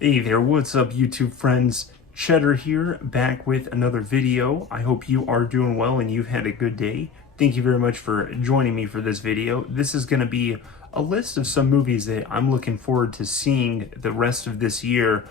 Hey there, what's up YouTube friends? Cheddar here, back with another video. I hope you are doing well and you've had a good day. Thank you very much for joining me for this video. This is going to be a list of some movies that I'm looking forward to seeing the rest of this year.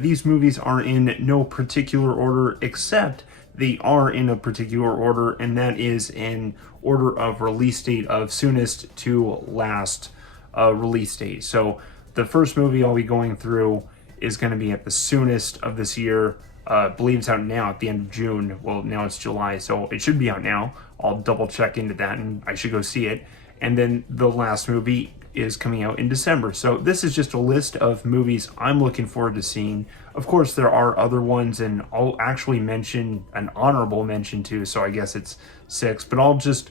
These movies are in no particular order, except they are in a particular order, and that is in order of release date of soonest to last release date. So the first movie I'll be going through is going to be at the soonest of this year. I believe it's out now at the end of June. Well, now it's July, so it should be out now. I'll double check into that and I should go see it. And then the last movie is coming out in December. So this is just a list of movies I'm looking forward to seeing. Of course, there are other ones, and I'll actually mention an honorable mention too, so I guess it's 6, but I'll just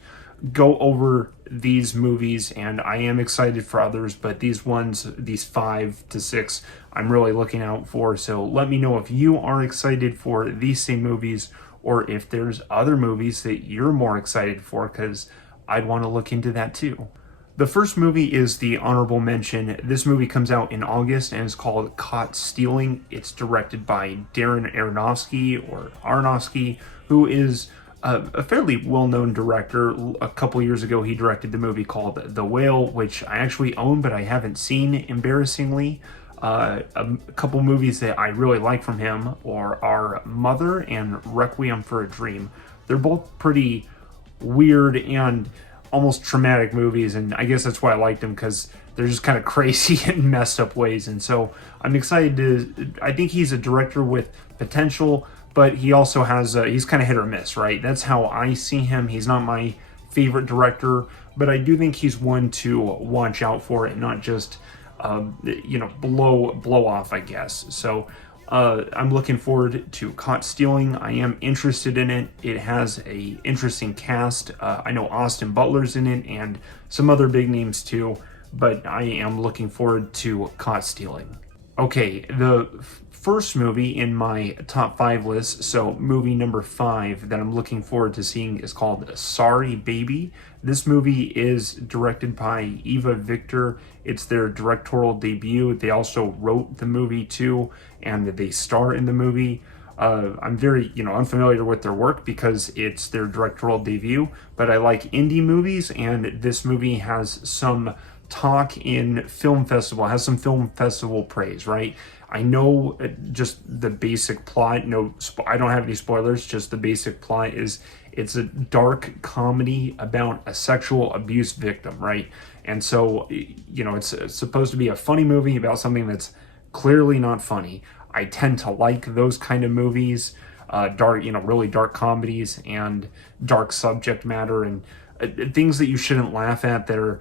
go over these movies, and I am excited for others, but these ones, these 5 to 6, I'm really looking out for. So let me know if you are excited for these same movies, or if there's other movies that you're more excited for, because I'd want to look into that too. The first movie is the honorable mention. This movie comes out in August and is called Caught Stealing. It's directed by Darren Aronofsky, who is a fairly well-known director. A couple years ago, he directed the movie called The Whale, which I actually own, but I haven't seen, embarrassingly. A couple movies that I really like from him are Mother and Requiem for a Dream. They're both pretty weird and almost traumatic movies, and I guess that's why I liked them, because they're just kind of crazy and messed up ways. And so I'm excited to, I think he's a director with potential, but he also has, he's kind of hit or miss, right? That's how I see him. He's not my favorite director, but I do think he's one to watch out for and not just, blow off, I guess. So I'm looking forward to Caught Stealing. I am interested in it. It has a interesting cast. I know Austin Butler's in it and some other big names too, but I am looking forward to Caught Stealing. Okay, the first movie in my top 5 list, so movie number 5 that I'm looking forward to seeing, is called Sorry Baby. This movie is directed by Eva Victor. It's their directorial debut. They also wrote the movie too, and they star in the movie. I'm very, unfamiliar with their work because it's their directorial debut, but I like indie movies, and this movie has some talk in film festival, has some film festival praise, right? I know just the basic plot. No, I don't have any spoilers. Just the basic plot is it's a dark comedy about a sexual abuse victim, right? And so, it's supposed to be a funny movie about something that's clearly not funny. I tend to like those kind of movies, dark, really dark comedies and dark subject matter, and things that you shouldn't laugh at that are,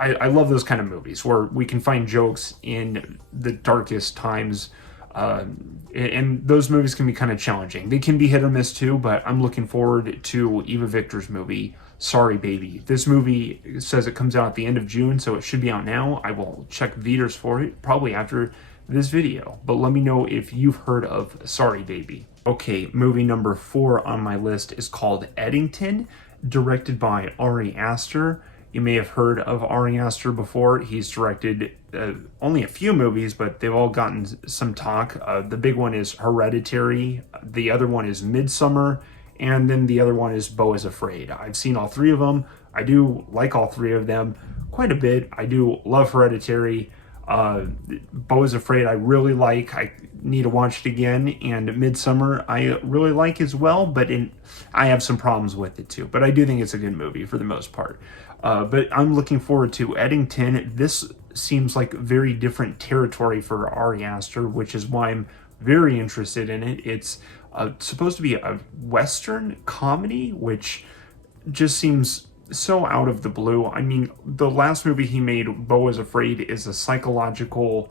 I love those kind of movies where we can find jokes in the darkest times, and those movies can be kind of challenging. They can be hit or miss too, but I'm looking forward to Eva Victor's movie, Sorry Baby. This movie says it comes out at the end of June, so it should be out now. I will check theaters for it probably after this video, but let me know if you've heard of Sorry Baby. Okay, movie number 4 on my list is called Eddington, directed by Ari Aster. You may have heard of Ari Aster before. He's directed only a few movies, but they've all gotten some talk. The big one is Hereditary, the other one is Midsummer, and then the other one is Beau is Afraid. I've seen all 3 of them. I do like all 3 of them quite a bit. I do love Hereditary. Beau is Afraid I really like. I need to watch it again. And Midsummer I really like as well, but I have some problems with it too. But I do think it's a good movie for the most part. But I'm looking forward to Eddington. This seems like very different territory for Ari Aster, which is why I'm very interested in it. It's supposed to be a Western comedy, which just seems so out of the blue. I mean, the last movie he made, Beau is Afraid, is a psychological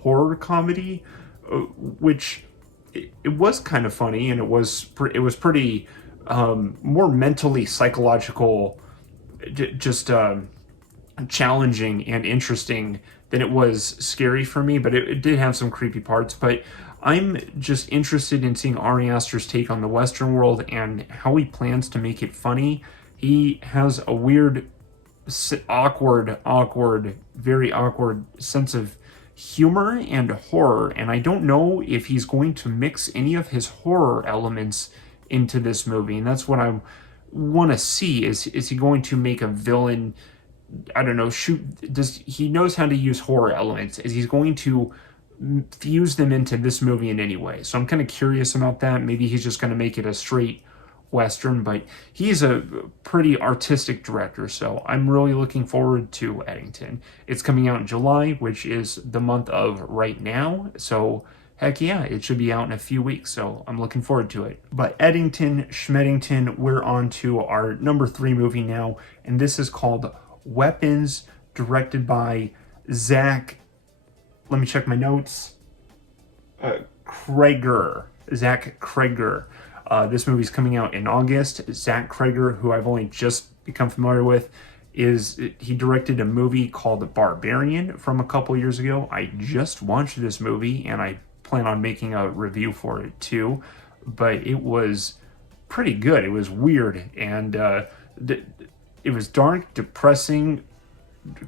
horror comedy, which it was kind of funny, and it was pretty more mentally psychological, just challenging and interesting than it was scary for me. But it did have some creepy parts. But I'm just interested in seeing Ari Aster's take on the Western world and how he plans to make it funny. He has a weird, very awkward sense of humor and horror, and I don't know if he's going to mix any of his horror elements into this movie, and that's what I want to see. Is he going to make a villain? I don't know. Does he knows how to use horror elements? Is he going to fuse them into this movie in any way? So I'm kind of curious about that. Maybe he's just going to make it a straight Western, but he's a pretty artistic director, so I'm really looking forward to Eddington. It's coming out in July, which is the month of right now, so heck yeah, it should be out in a few weeks, so I'm looking forward to it. But Eddington, Schmeddington, we're on to our number 3 movie now, and this is called Weapons, directed by Zach, let me check my notes, Zach Cregger. This movie's coming out in August. Zach Cregger, who I've only just become familiar with, he directed a movie called Barbarian from a couple years ago. I just watched this movie, and I plan on making a review for it too. But it was pretty good. It was weird, and it was dark, depressing,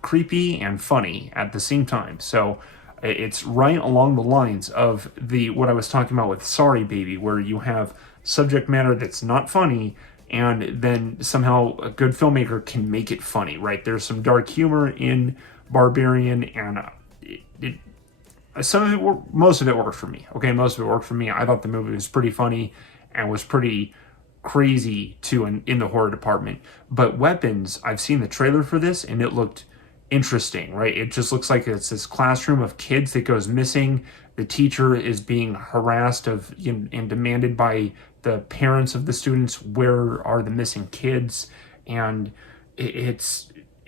creepy, and funny at the same time. So it's right along the lines of what I was talking about with Sorry Baby, where you have subject matter that's not funny, and then somehow a good filmmaker can make it funny, right? There's some dark humor in Barbarian, and most of it worked for me. Okay, most of it worked for me. I thought the movie was pretty funny and was pretty crazy too in the horror department. But Weapons, I've seen the trailer for this, and it looked interesting, right? It just looks like it's this classroom of kids that goes missing. The teacher is being harassed and demanded by the parents of the students, where are the missing kids? And it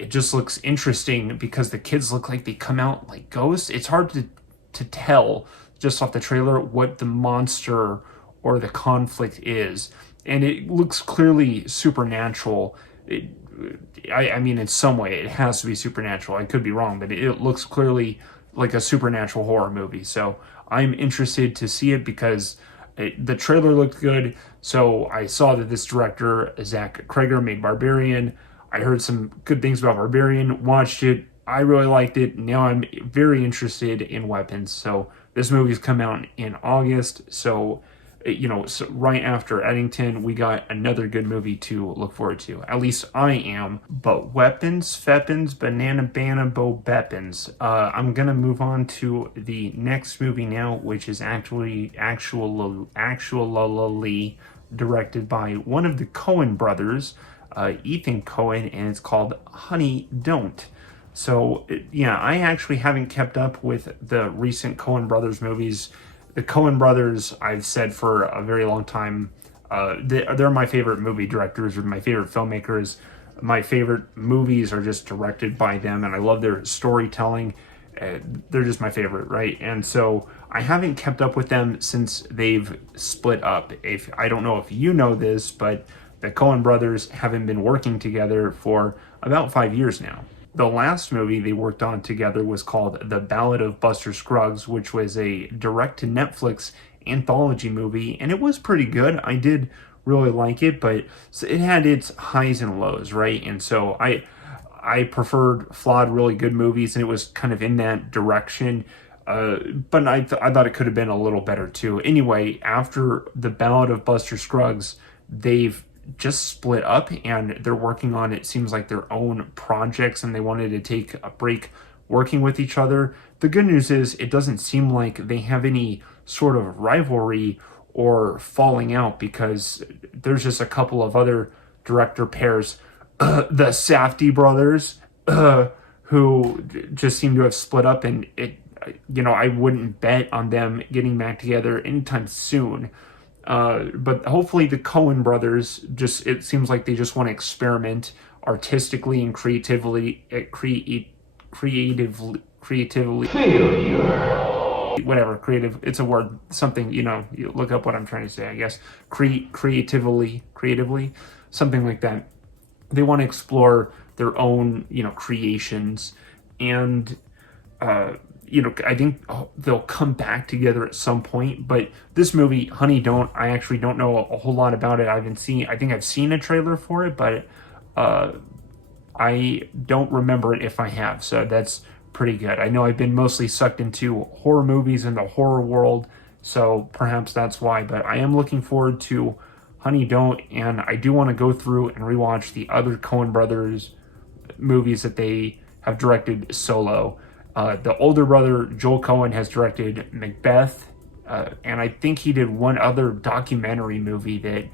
just looks interesting because the kids look like they come out like ghosts. It's hard to tell just off the trailer what the monster or the conflict is, and it looks clearly supernatural. I mean, in some way, it has to be supernatural. I could be wrong, but it looks clearly like a supernatural horror movie. So I'm interested to see it because the trailer looked good. So I saw that this director, Zach Cregger, made Barbarian. I heard some good things about Barbarian, watched it. I really liked it. Now I'm very interested in Weapons. So this movie's come out in August. So right after Eddington, we got another good movie to look forward to. At least I am. But Weapons, Feppins, Banana Bana Bo Beppins. I'm gonna move on to the next movie now, which is actually directed by one of the Coen brothers, Ethan Coen, and it's called Honey Don't. So yeah, I actually haven't kept up with the recent Coen brothers movies. The Coen brothers, I've said for a very long time, they're my favorite movie directors or my favorite filmmakers. My favorite movies are just directed by them, and I love their storytelling. They're just my favorite, right? And so I haven't kept up with them since they've split up. I don't know if you know this, but the Coen brothers haven't been working together for about 5 years now. The last movie they worked on together was called The Ballad of Buster Scruggs, which was a direct-to-Netflix anthology movie, and it was pretty good. I did really like it, but it had its highs and lows, right? And so I preferred flawed, really good movies, and it was kind of in that direction. But I thought it could have been a little better too. Anyway, after The Ballad of Buster Scruggs, they've just split up and they're working on, it seems like, their own projects, and they wanted to take a break working with each other. The good news is it doesn't seem like they have any sort of rivalry or falling out, because there's just a couple of other director pairs, the Safdie brothers, who just seem to have split up, and I wouldn't bet on them getting back together anytime soon. But hopefully the Coen brothers, it seems like they just want to experiment artistically and creatively, whatever, creative, it's a word, something, you look up what I'm trying to say, I guess, creatively, something like that. They want to explore their own, creations, and, I think they'll come back together at some point. But this movie, Honey Don't, I actually don't know a whole lot about it. I think I've seen a trailer for it, but I don't remember it if I have. So that's pretty good. I know I've been mostly sucked into horror movies and the horror world, so perhaps that's why, but I am looking forward to Honey Don't, and I do want to go through and rewatch the other Coen brothers movies that they have directed solo. The older brother, Joel Coen, has directed Macbeth, and I think he did one other documentary movie that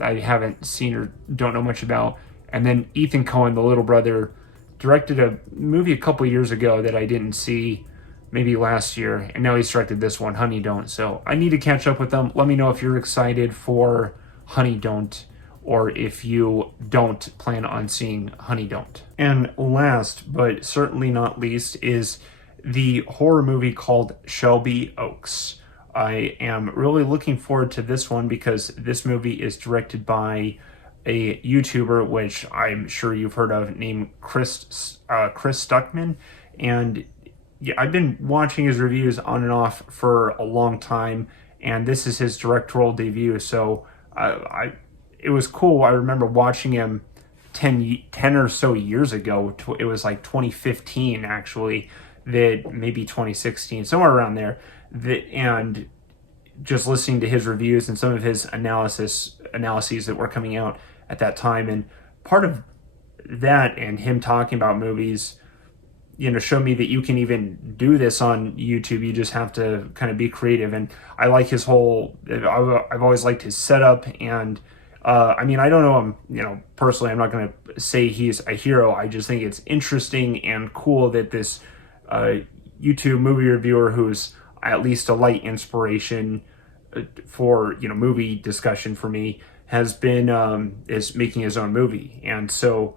I haven't seen or don't know much about. And then Ethan Coen, the little brother, directed a movie a couple years ago that I didn't see, maybe last year, and now he's directed this one, Honey Don't. So I need to catch up with them. Let me know if you're excited for Honey Don't, or if you don't plan on seeing Honey Don't. And last, but certainly not least, is the horror movie called Shelby Oaks. I am really looking forward to this one because this movie is directed by a YouTuber, which I'm sure you've heard of, named Chris Stuckman. And yeah, I've been watching his reviews on and off for a long time, and this is his directorial debut. So it was cool. I remember watching him 10 or so years ago. It was like 2015, actually, that maybe 2016, somewhere around there. And just listening to his reviews and some of his analyses that were coming out at that time. And part of that and him talking about movies, showed me that you can even do this on YouTube. You just have to kind of be creative. And I like his whole, I've always liked his setup. And I don't know him, personally, I'm not going to say he's a hero. I just think it's interesting and cool that this YouTube movie reviewer, who's at least a light inspiration for, movie discussion for me, has been, is making his own movie. And so,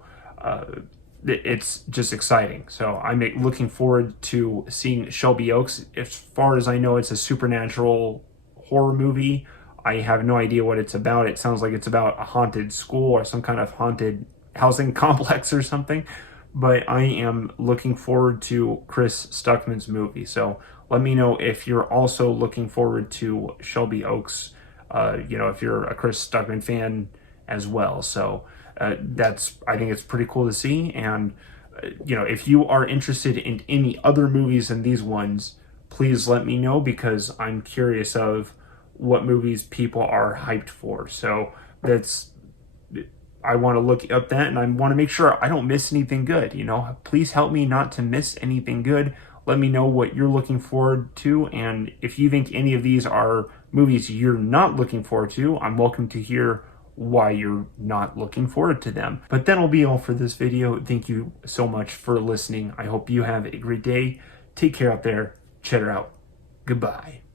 it's just exciting. So I'm looking forward to seeing Shelby Oaks. As far as I know, it's a supernatural horror movie. I have no idea what it's about. It sounds like it's about a haunted school or some kind of haunted housing complex or something. But I am looking forward to Chris Stuckman's movie. So let me know if you're also looking forward to Shelby Oaks, if you're a Chris Stuckman fan as well. So I think it's pretty cool to see. And, if you are interested in any other movies than these ones, please let me know, because I'm curious of what movies people are hyped for. So I want to look up that, and I want to make sure I don't miss anything good. Please help me not to miss anything good. Let me know what you're looking forward to. And if you think any of these are movies you're not looking forward to, I'm welcome to hear why you're not looking forward to them. But that'll be all for this video. Thank you so much for listening. I hope you have a great day. Take care out there. Cheddar out. Goodbye.